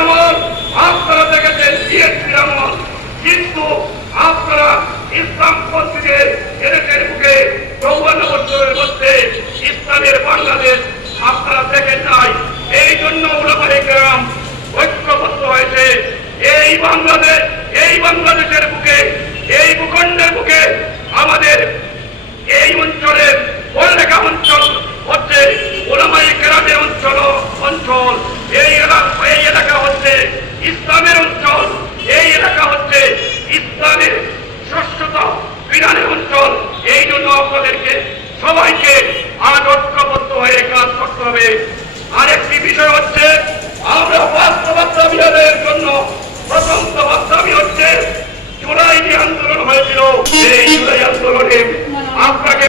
আমল আপনারা দেখেছেন বিএনপির আমল, কিন্তু আপনারা ইসলামপন্থীদের এদেশের বুকে 54 বছরের মধ্যে ইসলামের বাংলাদেশ আপনারা দেখেন নাই। এই জন্য উলামায়ে কেরাম ঐক্যবদ্ধ হয়েছে। এই বাংলাদেশের বুকে, এই ভূখণ্ডের বুকে